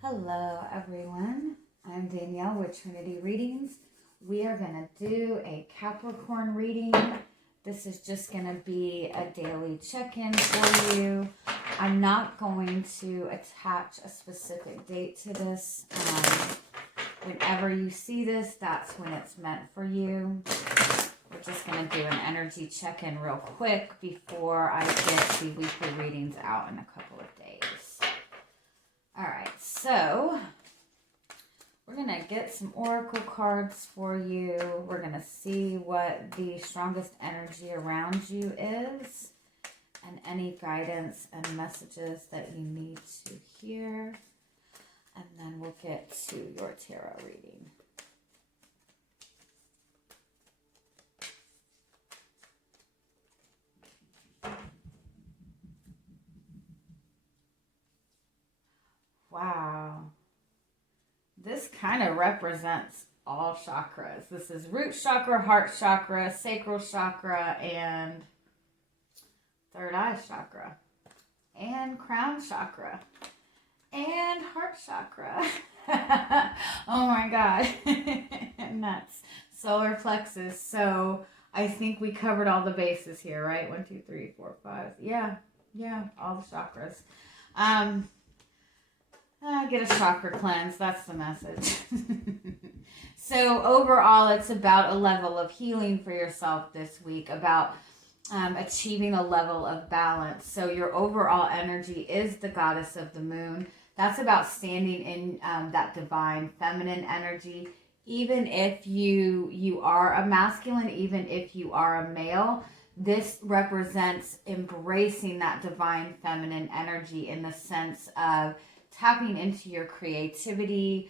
Hello everyone, I'm Danielle with Trinity Readings. We are going to do a Capricorn reading. This is just going to be a daily check-in for you. I'm not going to attach a specific date to this. Whenever you see this, that's when it's meant for you. We're just going to do an energy check-in real quick before I get the weekly readings out in a couple of days. All right, so we're going to get some oracle cards for you. We're going to see what the strongest energy around you is and any guidance and messages that you need to hear. And then we'll get to your tarot reading. Wow. This kind of represents all chakras. This is root chakra, heart chakra, sacral chakra, and third eye chakra, and crown chakra, and heart chakra. Oh my God. And that's solar plexus. So I think we covered all the bases here, right? 1, 2, 3, 4, 5. Yeah, all the chakras. Get a chakra cleanse. That's the message. So overall, it's about a level of healing for yourself this week, about achieving a level of balance. So your overall energy is the goddess of the moon. That's about standing in that divine feminine energy. Even if you are a masculine, even if you are a male, this represents embracing that divine feminine energy in the sense of tapping into your creativity,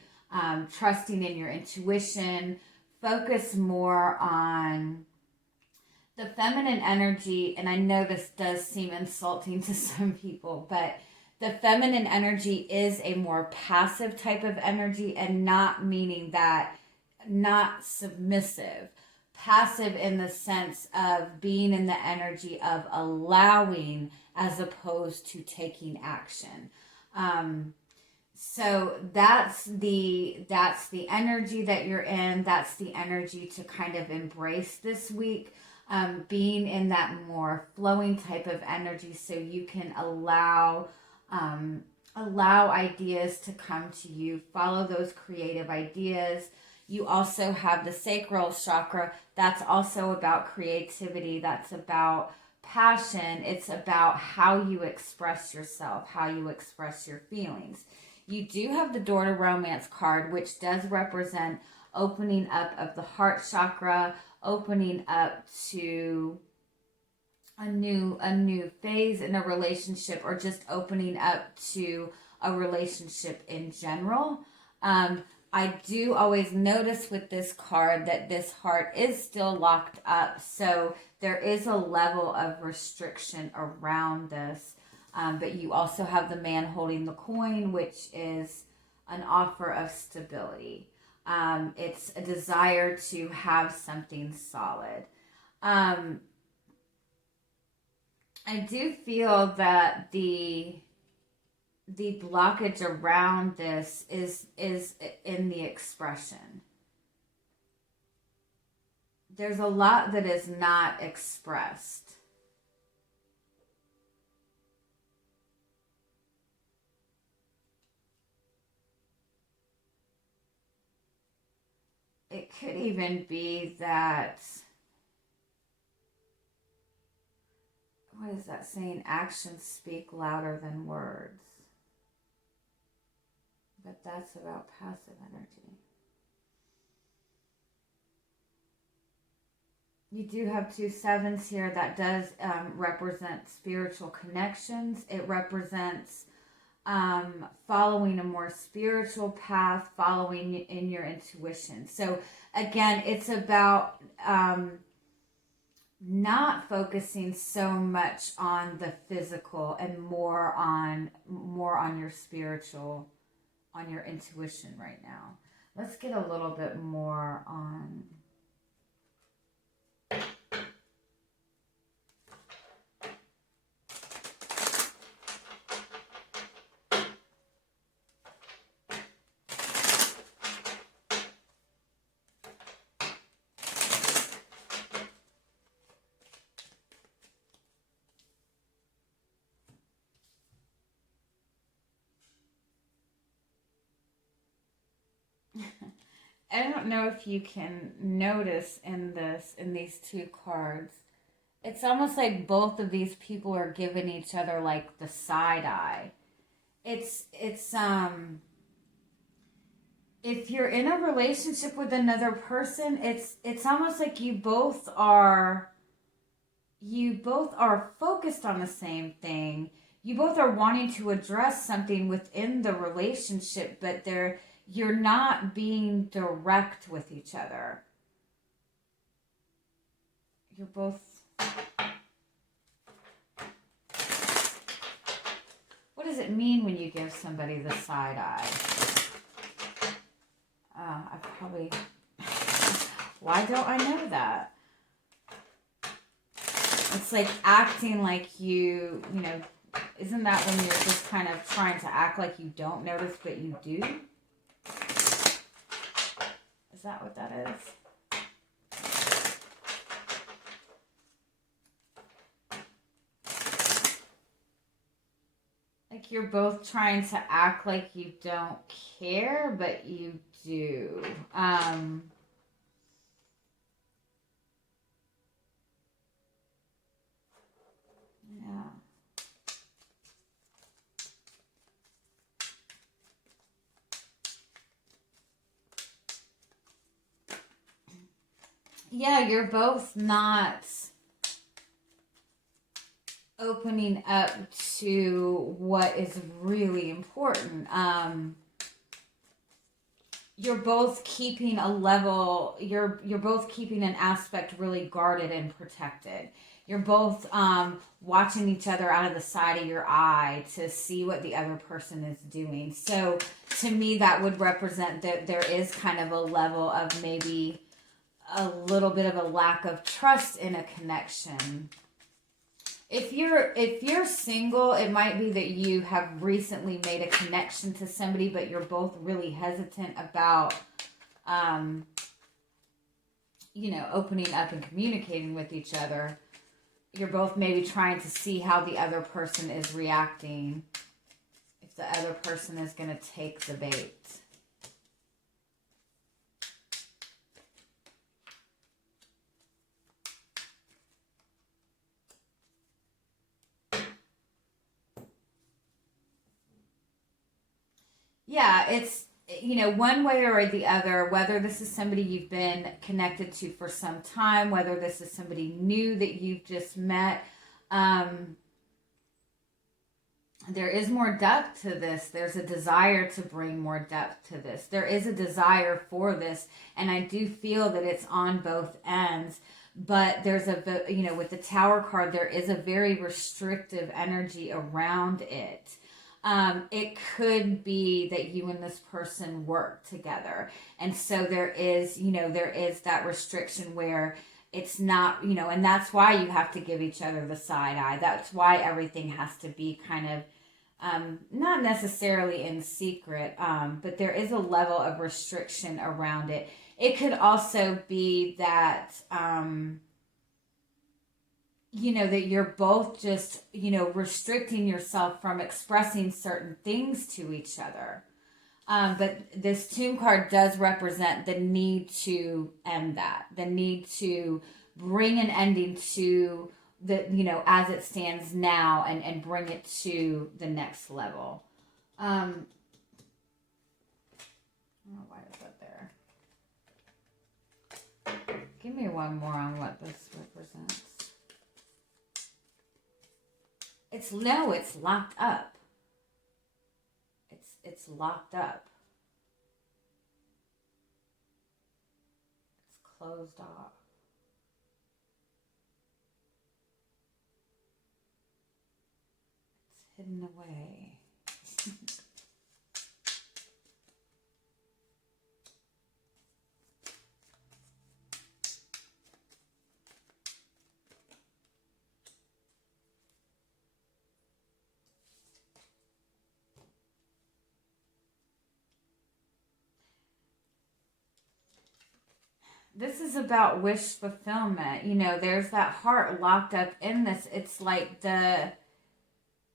trusting in your intuition, focus more on the feminine energy. And I know this does seem insulting to some people, but the feminine energy is a more passive type of energy, and not meaning that not submissive. Passive in the sense of being in the energy of allowing as opposed to taking action. So that's the energy that you're in. That's the energy to kind of embrace this week. Being in that more flowing type of energy, so you can allow ideas to come to you. Follow those creative ideas. You also have the sacral chakra. That's also about creativity. That's about passion. It's about how you express yourself, how you express your feelings. You do have the Door to Romance card, which does represent opening up of the heart chakra, opening up to a new phase in a relationship, or just opening up to a relationship in general. I do always notice with this card that this heart is still locked up. So there is a level of restriction around this. But you also have the man holding the coin, which is an offer of stability. It's a desire to have something solid. I do feel that the blockage around this is in the expression. There's a lot that is not expressed. It could even be that, what is that saying? Actions speak louder than words. But that's about passive energy. You do have 2 sevens here. That does represent spiritual connections. It represents following a more spiritual path, following in your intuition. So again, it's about not focusing so much on the physical and more on your spiritual, on your intuition right now. Let's get a little bit more on I don't know if you can notice in these two cards. It's almost like both of these people are giving each other like the side eye. It's if you're in a relationship with another person, it's almost like you both are focused on the same thing. You both are wanting to address something within the relationship, but you're not being direct with each other. You're both... What does it mean when you give somebody the side eye? I probably... Why don't I know that? It's like acting like you know, isn't that when you're just kind of trying to act like you don't notice, but you do? Is that what that is? Like you're both trying to act like you don't care, but you do. Yeah. Yeah, you're both not opening up to what is really important. You're both keeping a level, you're both keeping an aspect really guarded and protected. You're both watching each other out of the side of your eye to see what the other person is doing. So to me, that would represent that there is kind of a level of maybe a little bit of a lack of trust in a connection. If you're single, it might be that you have recently made a connection to somebody, but you're both really hesitant about, opening up and communicating with each other. You're both maybe trying to see how the other person is reacting, if the other person is going to take the bait. Yeah, it's, one way or the other, whether this is somebody you've been connected to for some time, whether this is somebody new that you've just met, there is more depth to this. There's a desire to bring more depth to this. There is a desire for this, and I do feel that it's on both ends. But there's with the Tower card, there is a very restrictive energy around it. It could be that you and this person work together. And so there is that restriction where it's not, and that's why you have to give each other the side eye. That's why everything has to be kind of, not necessarily in secret, but there is a level of restriction around it. It could also be that, that you're both just, restricting yourself from expressing certain things to each other. But this Tomb card does represent the need to end that, the need to bring an ending to the, as it stands now and bring it to the next level. Oh, why is that there? Give me one more on what this represents. It's locked up. It's locked up. It's closed off. It's hidden away. This is about wish fulfillment. There's that heart locked up in this. It's like the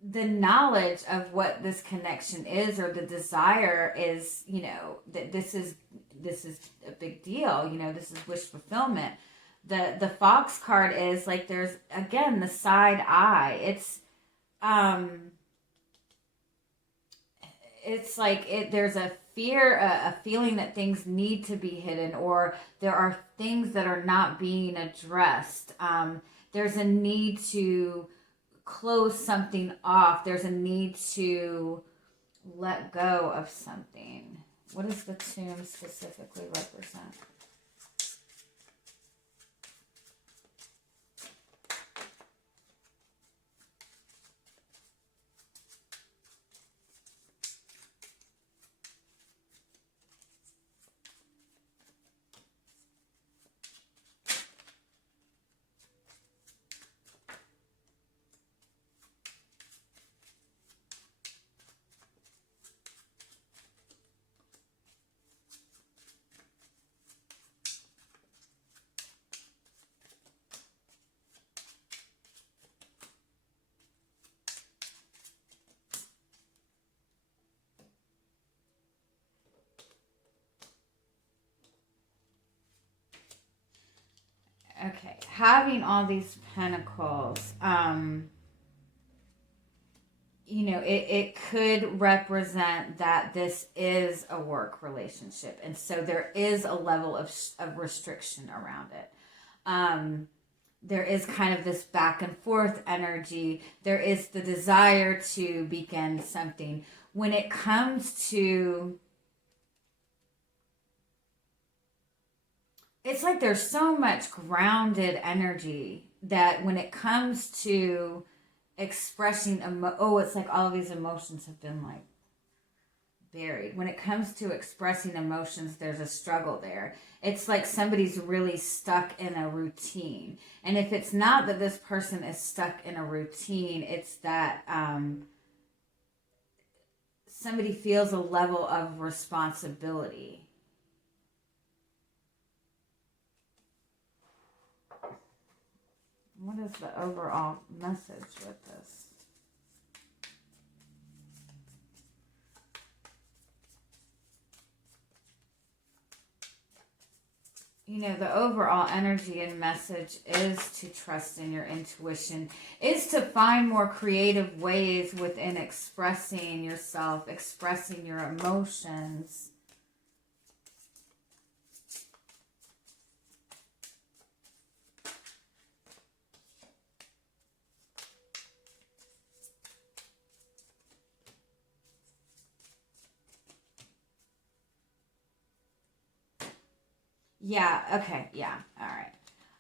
knowledge of what this connection is, or the desire is, that this is this is a big deal. This is wish fulfillment. The Fox card is like, there's, again, the side eye. It's like there's a fear, a feeling that things need to be hidden, or there are things that are not being addressed. There's a need to close something off. There's a need to let go of something. What does the tomb specifically represent? Okay, having all these pentacles, it could represent that this is a work relationship. And so there is a level of restriction around it. There is kind of this back and forth energy. There is the desire to begin something. When it comes to, it's like there's so much grounded energy that when it comes to expressing, it's like all of these emotions have been like buried. When it comes to expressing emotions, there's a struggle there. It's like somebody's really stuck in a routine. And if it's not that this person is stuck in a routine, it's that somebody feels a level of responsibility. What is the overall message with this? The overall energy and message is to trust in your intuition, is to find more creative ways within expressing yourself, expressing your emotions. Yeah, okay, yeah, all right.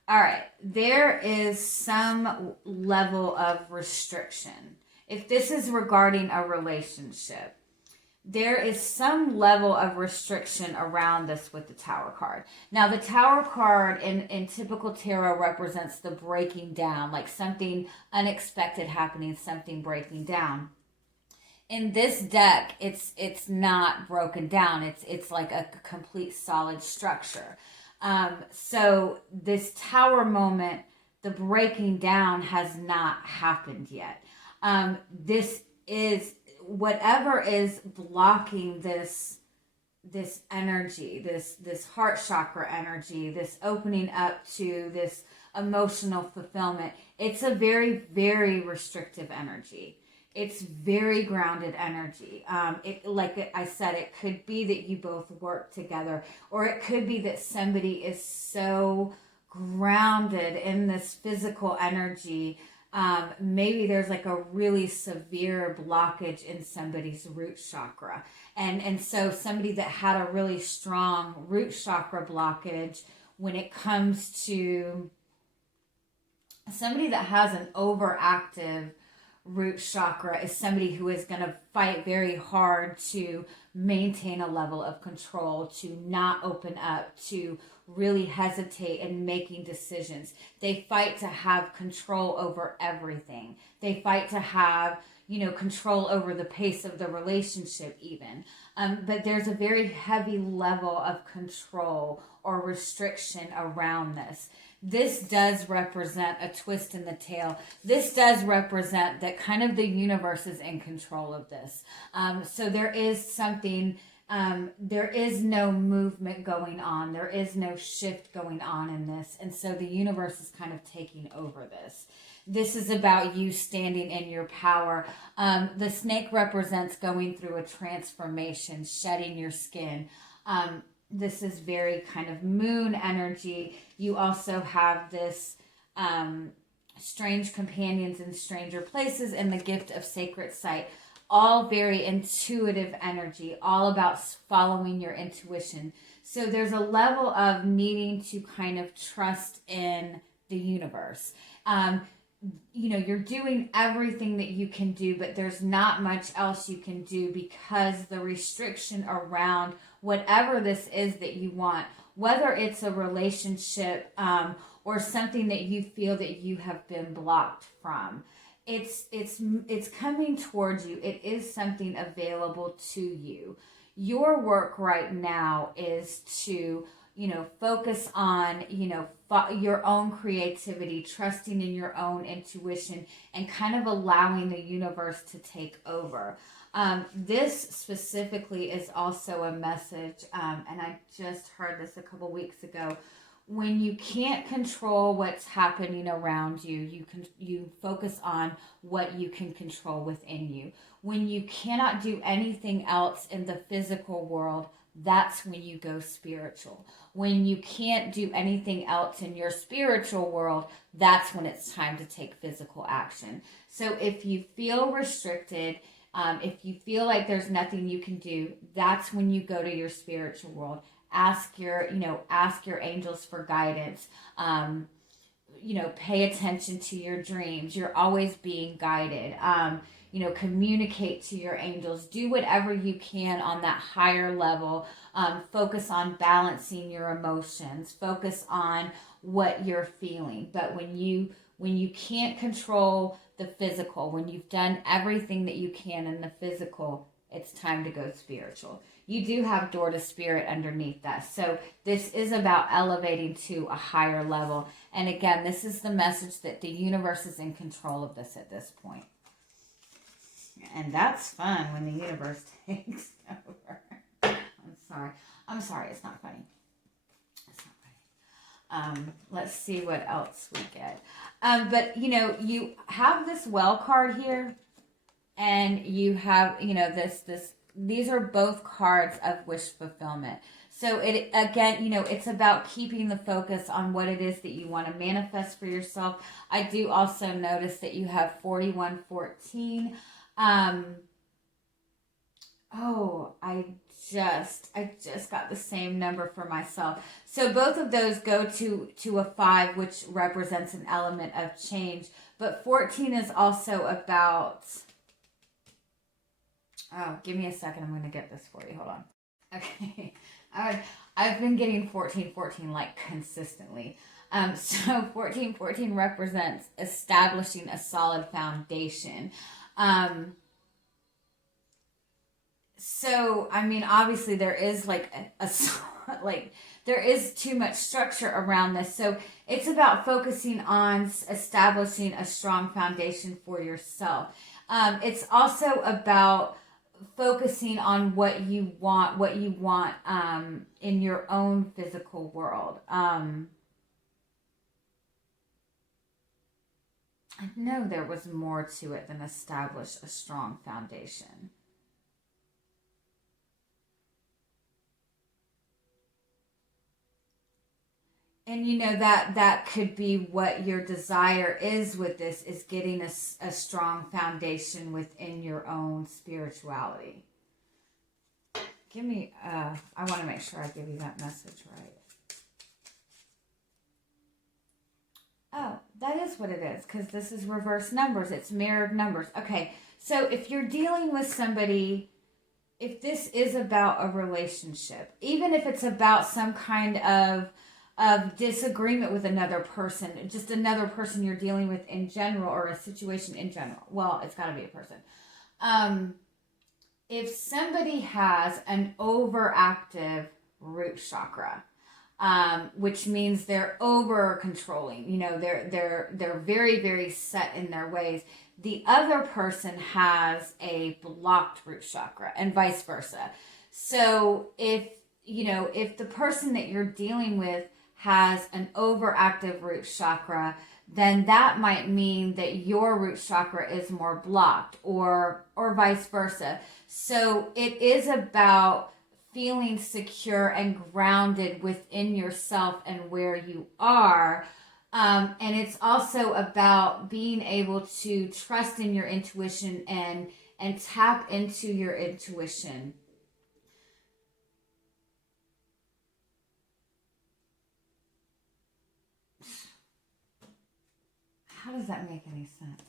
All right, there is some level of restriction. If this is regarding a relationship, there is some level of restriction around this with the Tower card. Now, the Tower card in typical tarot represents the breaking down, like something unexpected happening, something breaking down. In this deck, it's not broken down. It's like a complete solid structure. So this Tower moment, the breaking down has not happened yet. This is whatever is blocking this energy, this heart chakra energy, this opening up to this emotional fulfillment. It's a very, very restrictive energy. It's very grounded energy. Like I said, it could be that you both work together, or it could be that somebody is so grounded in this physical energy. Maybe there's like a really severe blockage in somebody's root chakra. And so somebody that had a really strong root chakra blockage, when it comes to somebody that has an overactive root chakra, is somebody who is going to fight very hard to maintain a level of control, to not open up, to really hesitate in making decisions. They fight to have control over everything. They fight to have, control over the pace of the relationship even. But there's a very heavy level of control or restriction around this. This does represent a twist in the tail. This does represent that kind of the universe is in control of this. So there is something there is no movement going on. There is no shift going on in this. And so the universe is kind of taking over this. This is about you standing in your power. The snake represents going through a transformation, shedding your skin. This is very kind of moon energy. You also have this strange companions in stranger places and the gift of sacred sight. All very intuitive energy, all about following your intuition. So there's a level of needing to kind of trust in the universe. You're doing everything that you can do, but there's not much else you can do because the restriction around whatever this is that you want, whether it's a relationship or something that you feel that you have been blocked from, it's coming towards you. It is something available to you. Your work right now is to focus on your own creativity, trusting in your own intuition, and kind of allowing the universe to take over. This specifically is also a message, and I just heard this a couple weeks ago. When you can't control what's happening around you, you focus on what you can control within you. When you cannot do anything else in the physical world, that's when you go spiritual. When you can't do anything else in your spiritual world, that's when it's time to take physical action. So if you feel restricted, if you feel like there's nothing you can do, that's when you go to your spiritual world. Ask your angels for guidance. Pay attention to your dreams. You're always being guided. Communicate to your angels. Do whatever you can on that higher level. Focus on balancing your emotions. Focus on what you're feeling. But when you can't control the physical, when you've done everything that you can in the physical, it's time to go spiritual. You do have door to spirit underneath that. So this is about elevating to a higher level. And again, this is the message that the universe is in control of this at this point. And that's fun when the universe takes over. I'm sorry. It's not funny. Let's see what else we get. But you have this well card here. And you have, these are both cards of wish fulfillment. So it's about keeping the focus on what it is that you want to manifest for yourself. I do also notice that you have 4114. I just got the same number for myself. So both of those go to a 5, which represents an element of change. But 14 is also about... Oh, give me a second. I'm going to get this for you. Hold on. Okay. I've been getting 1414 like consistently. So 1414 represents establishing a solid foundation. Obviously there is there is too much structure around this. So it's about focusing on establishing a strong foundation for yourself. It's also about focusing on what you want in your own physical world. I know there was more to it than establish a strong foundation. And that could be what your desire is with this, is getting a strong foundation within your own spirituality. I want to make sure I give you that message right. Oh, that is what it is, because this is reverse numbers. It's mirrored numbers. Okay, so if you're dealing with somebody, if this is about a relationship, even if it's about some kind of disagreement with another person, just another person you're dealing with in general, or a situation in general. Well, it's got to be a person. If somebody has an overactive root chakra, which means they're over controlling, they're very, very set in their ways. The other person has a blocked root chakra, and vice versa. So if the person that you're dealing with has an overactive root chakra, then that might mean that your root chakra is more blocked, or vice versa. So it is about feeling secure and grounded within yourself and where you are. And it's also about being able to trust in your intuition and tap into your intuition. How does that make any sense?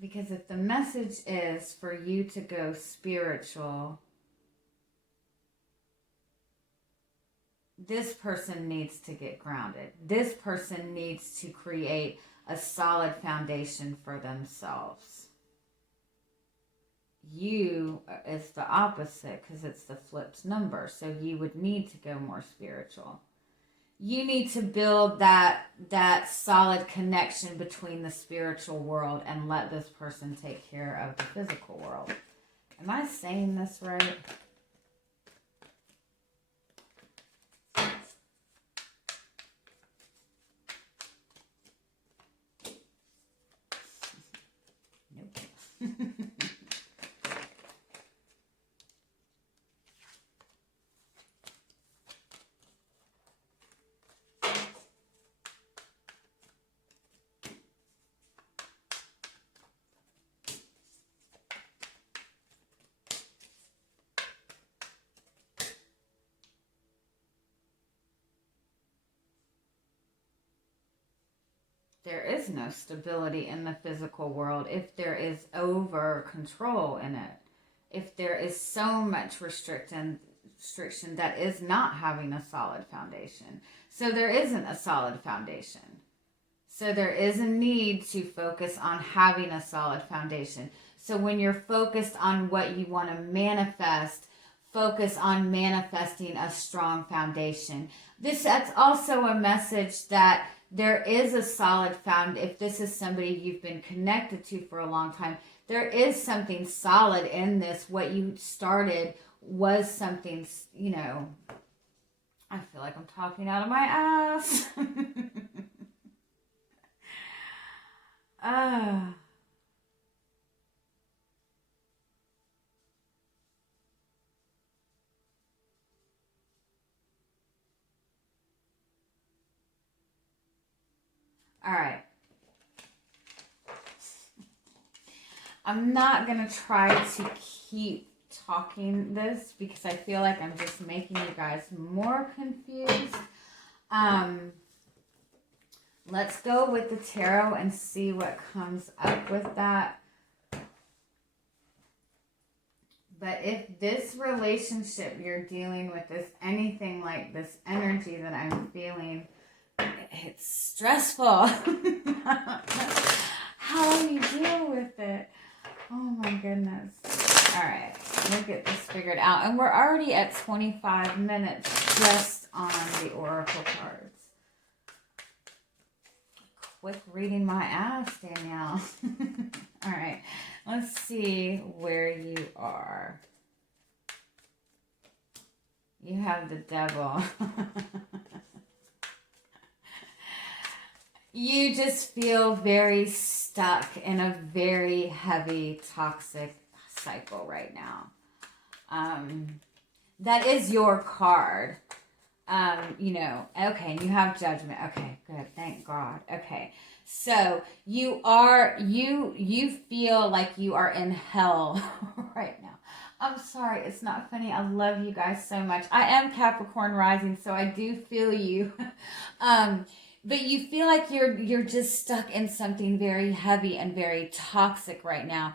Because if the message is for you to go spiritual, this person needs to get grounded. This person needs to create a solid foundation for themselves. You is the opposite because it's the flipped number. So you would need to go more spiritual. You need to build that solid connection between the spiritual world and let this person take care of the physical world. Am I saying this right? Nope. There is no stability in the physical world if there is over control in it. If there is so much restriction that is not having a solid foundation. So there isn't a solid foundation. So there is a need to focus on having a solid foundation. So when you're focused on what you want to manifest, focus on manifesting a strong foundation. That's also a message that there is a solid if this is somebody you've been connected to for a long time, there is something solid in this. What you started was something, I feel like I'm talking out of my ass. All right. I'm not going to try to keep talking this because I feel like I'm just making you guys more confused. Let's go with the tarot and see what comes up with that. But if this relationship you're dealing with is anything like this energy that I'm feeling, it's stressful. How do you deal with it? Oh my goodness. All right, we'll get this figured out. And we're already at 25 minutes just on the oracle cards. Quit reading my ass, Danielle. All right, let's see where you are. You have the devil. You just feel very stuck in a very heavy, toxic cycle right now. That is your card. Okay, and you have judgment. Okay, good. Thank God. Okay. So you feel like you are in hell right now. I'm sorry, it's not funny. I love you guys so much. I am Capricorn rising, so I do feel you. But you feel like you're just stuck in something very heavy and very toxic right now.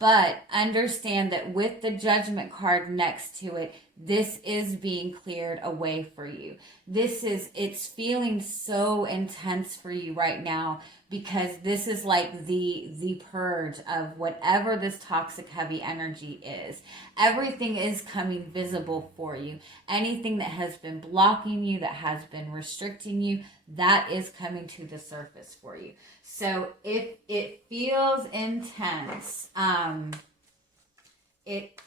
But understand that with the judgment card next to it, this is being cleared away for you. It's feeling so intense for you right now because this is like the purge of whatever this toxic heavy energy is. Everything is coming visible for you. Anything that has been blocking you, that has been restricting you, that is coming to the surface for you. So if it feels intense, it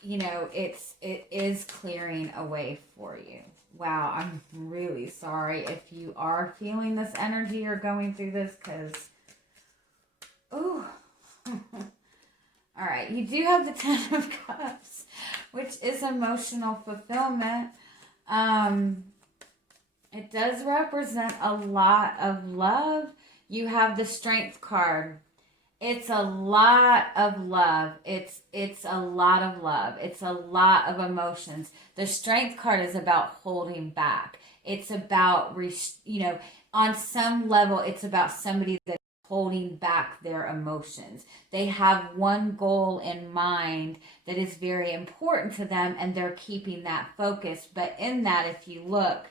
is clearing away for you. Wow, I'm really sorry if you are feeling this energy or going through this, because, oh, all right, you do have the Ten of Cups, which is emotional fulfillment. It does represent a lot of love. You have the Strength card. It's a lot of love. It's a lot of love. It's a lot of emotions. The Strength card is about holding back. It's about, on some level, it's about somebody that's holding back their emotions. They have one goal in mind that is very important to them, and they're keeping that focus. But in that, if you look,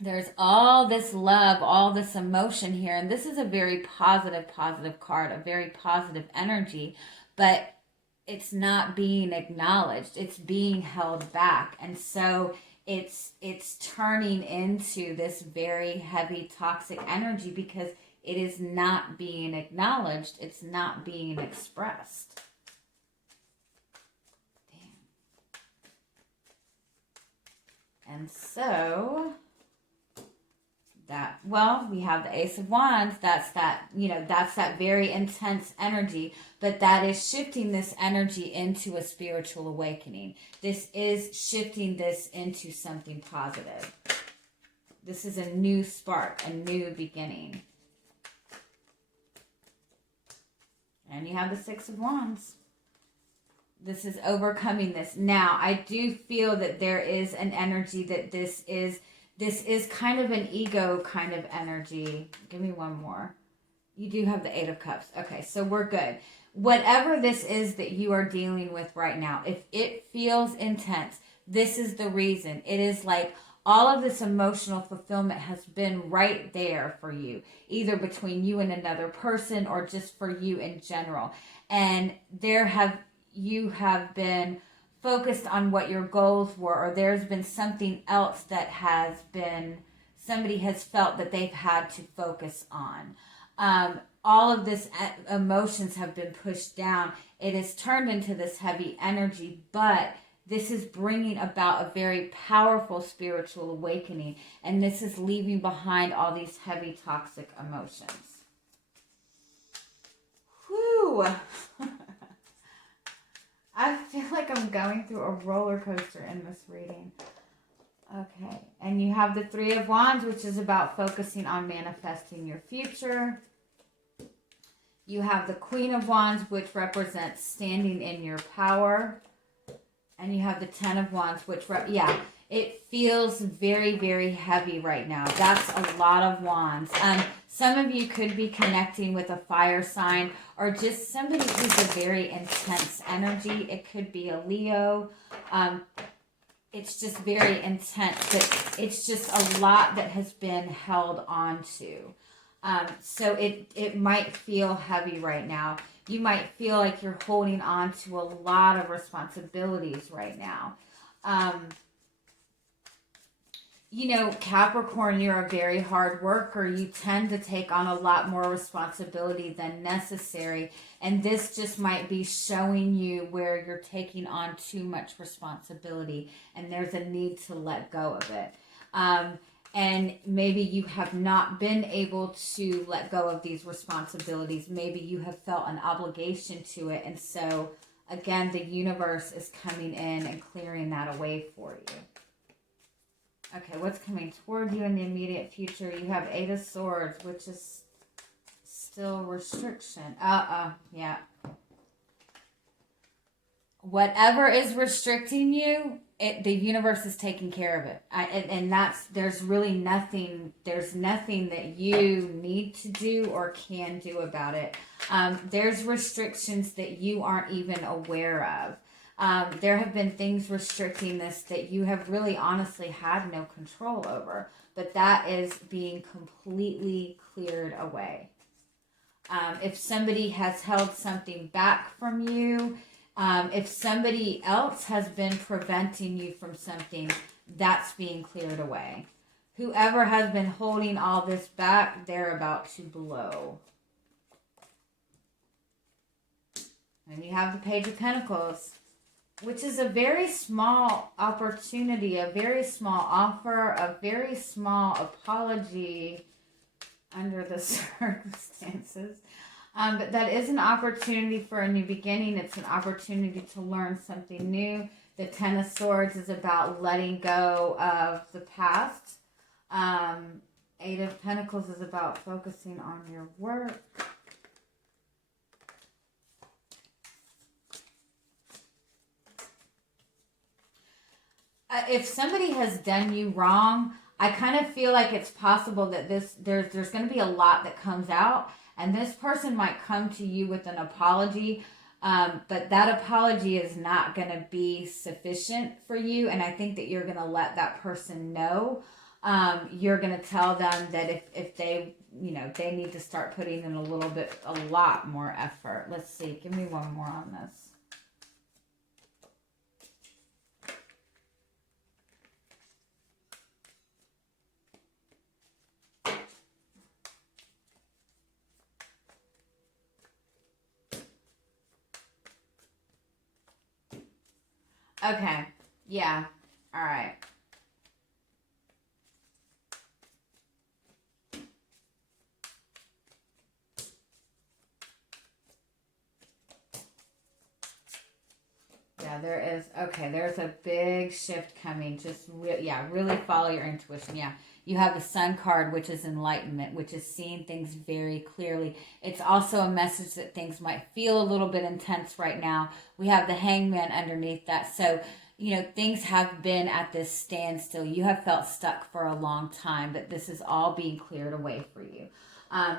there's all this love, all this emotion here. And this is a very positive card, a very positive energy, but it's not being acknowledged. It's being held back. And so it's turning into this very heavy toxic energy because it is not being acknowledged. It's not being expressed. Damn. And so we have the Ace of Wands. That's that very intense energy, but that is shifting this energy into a spiritual awakening. This is shifting this into something positive. This is a new spark, a new beginning. And you have the Six of Wands. This is overcoming this. Now, I do feel that there is an energy that this is kind of an ego kind of energy. Give me one more. You do have the Eight of Cups. Okay, so we're good. Whatever this is that you are dealing with right now, if it feels intense, this is the reason. It is like all of this emotional fulfillment has been right there for you, either between you and another person or just for you in general. And you have been focused on what your goals were, or there's been something else that somebody has felt that they've had to focus on. All of this emotions have been pushed down. It has turned into this heavy energy, but this is bringing about a very powerful spiritual awakening, and this is leaving behind all these heavy toxic emotions. Whew. I feel like I'm going through a roller coaster in this reading. Okay. And you have the Three of Wands, which is about focusing on manifesting your future. You have the Queen of Wands, which represents standing in your power. And you have the Ten of Wands, which, it feels very, very heavy right now. That's a lot of wands. Some of you could be connecting with a fire sign or just somebody who's a very intense energy. It could be a Leo. It's just very intense, but it's just a lot that has been held on to. So it might feel heavy right now. You might feel like you're holding on to a lot of responsibilities right now. Capricorn, you're a very hard worker. You tend to take on a lot more responsibility than necessary. And this just might be showing you where you're taking on too much responsibility and there's a need to let go of it. And maybe you have not been able to let go of these responsibilities. Maybe you have felt an obligation to it. And so, again, the universe is coming in and clearing that away for you. Okay, what's coming toward you in the immediate future? You have Eight of Swords, which is still restriction. Yeah. Whatever is restricting you, the universe is taking care of it. And there's really nothing that you need to do or can do about it. There's restrictions that you aren't even aware of. There have been things restricting this that you have really honestly had no control over, but that is being completely cleared away. If somebody has held something back from you, if somebody else has been preventing you from something, that's being cleared away. Whoever has been holding all this back, they're about to blow. And you have the Page of Pentacles, which is a very small opportunity, a very small offer, a very small apology under the circumstances. But that is an opportunity for a new beginning. It's an opportunity to learn something new. The Ten of Swords is about letting go of the past. Eight of Pentacles is about focusing on your work. If somebody has done you wrong, I kind of feel like it's possible that there's going to be a lot that comes out, and this person might come to you with an apology, but that apology is not going to be sufficient for you, and I think that you're going to let that person know. You're going to tell them that if they, they need to start putting in a lot more effort. Let's see. Give me one more on this. Okay. Yeah. All right. Yeah, there is. Okay, there's a big shift coming. Just, really follow your intuition. Yeah. You have the Sun card, which is enlightenment, which is seeing things very clearly. It's also a message that things might feel a little bit intense right now. We have the Hangman underneath that. So, things have been at this standstill. You have felt stuck for a long time, but this is all being cleared away for you.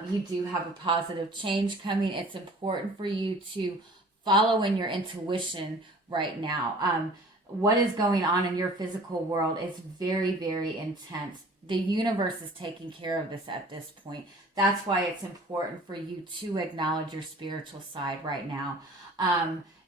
You do have a positive change coming. It's important for you to follow in your intuition right now. What is going on in your physical world is very, very intense. The universe is taking care of this at this point. That's why it's important for you to acknowledge your spiritual side right now.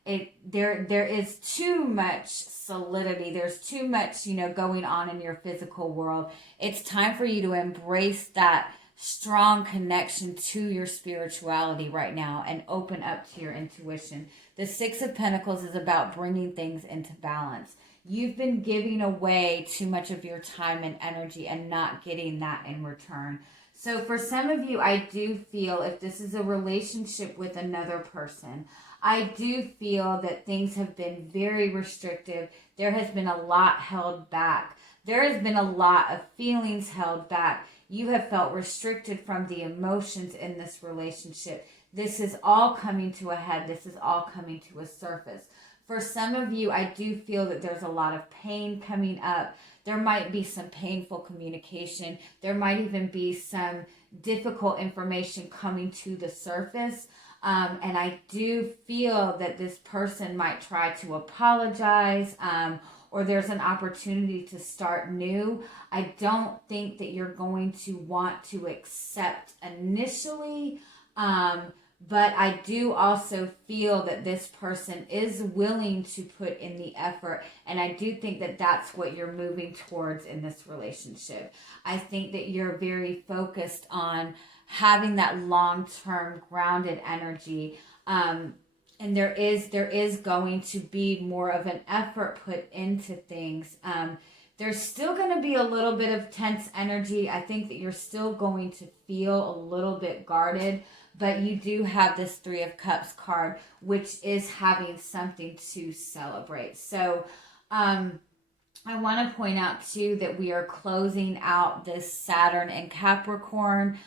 There is too much solidity. There's too much, going on in your physical world. It's time for you to embrace that strong connection to your spirituality right now and open up to your intuition. The Six of Pentacles is about bringing things into balance. You've been giving away too much of your time and energy and not getting that in return. So for some of you, I do feel if this is a relationship with another person, I do feel that things have been very restrictive. There has been a lot held back. There has been a lot of feelings held back. You have felt restricted from the emotions in this relationship. This is all coming to a head. This is all coming to a surface. For some of you, I do feel that there's a lot of pain coming up. There might be some painful communication. There might even be some difficult information coming to the surface. And I do feel that this person might try to apologize, or there's an opportunity to start new. I don't think that you're going to want to accept initially, but I do also feel that this person is willing to put in the effort, and I do think that that's what you're moving towards in this relationship. I think that you're very focused on having that long-term grounded energy, and there is going to be more of an effort put into things. There's still going to be a little bit of tense energy. I think that you're still going to feel a little bit guarded, but you do have this Three of Cups card, which is having something to celebrate. So I want to point out too that we are closing out this Saturn and Capricorn.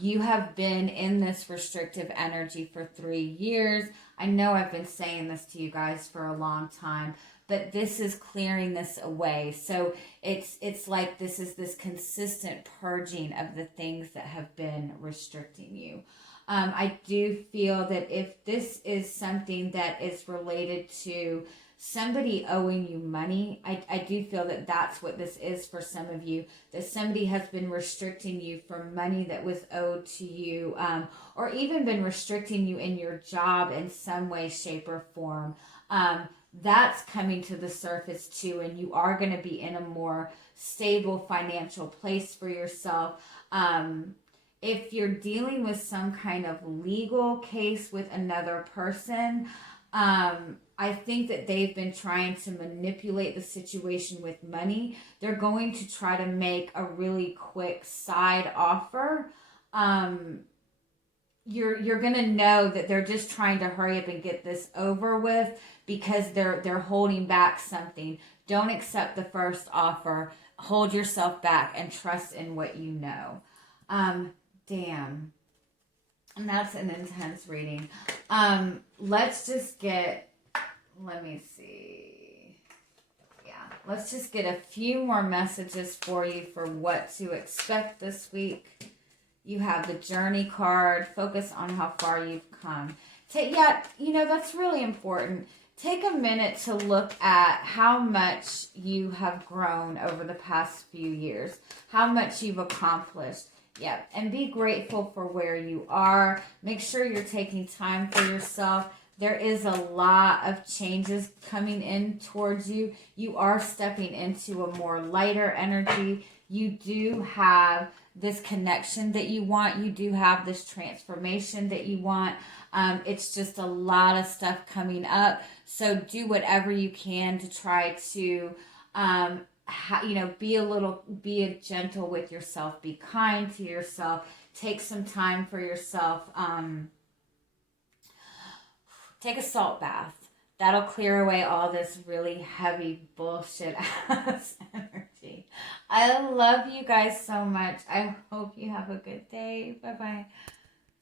You have been in this restrictive energy for 3 years. I know I've been saying this to you guys for a long time, but this is clearing this away. So it's like this is this consistent purging of the things that have been restricting you. I do feel that if this is something that is related to somebody owing you money. I do feel that that's what this is for some of you, that somebody has been restricting you from money that was owed to you, or even been restricting you in your job in some way, shape, or form. That's coming to the surface too, and you are going to be in a more stable financial place for yourself. If you're dealing with some kind of legal case with another person, I think that they've been trying to manipulate the situation with money. They're going to try to make a really quick side offer. You're gonna know that they're just trying to hurry up and get this over with because they're holding back something. Don't accept the first offer. Hold yourself back and trust in what you know. Damn. And that's an intense reading. Let's just get, let me see. Yeah, let's just get a few more messages for you for what to expect this week. You have the journey card. Focus on how far you've come. That's really important. Take a minute to look at how much you have grown over the past few years, how much you've accomplished. Yep, and be grateful for where you are. Make sure you're taking time for yourself. There is a lot of changes coming in towards you. You are stepping into a more lighter energy. You do have this connection that you want. You do have this transformation that you want. It's just a lot of stuff coming up. So do whatever you can to try to be gentle with yourself, be kind to yourself, take some time for yourself, take a salt bath. That'll clear away all this really heavy bullshit ass energy. I love you guys so much. I hope you have a good day. Bye-bye.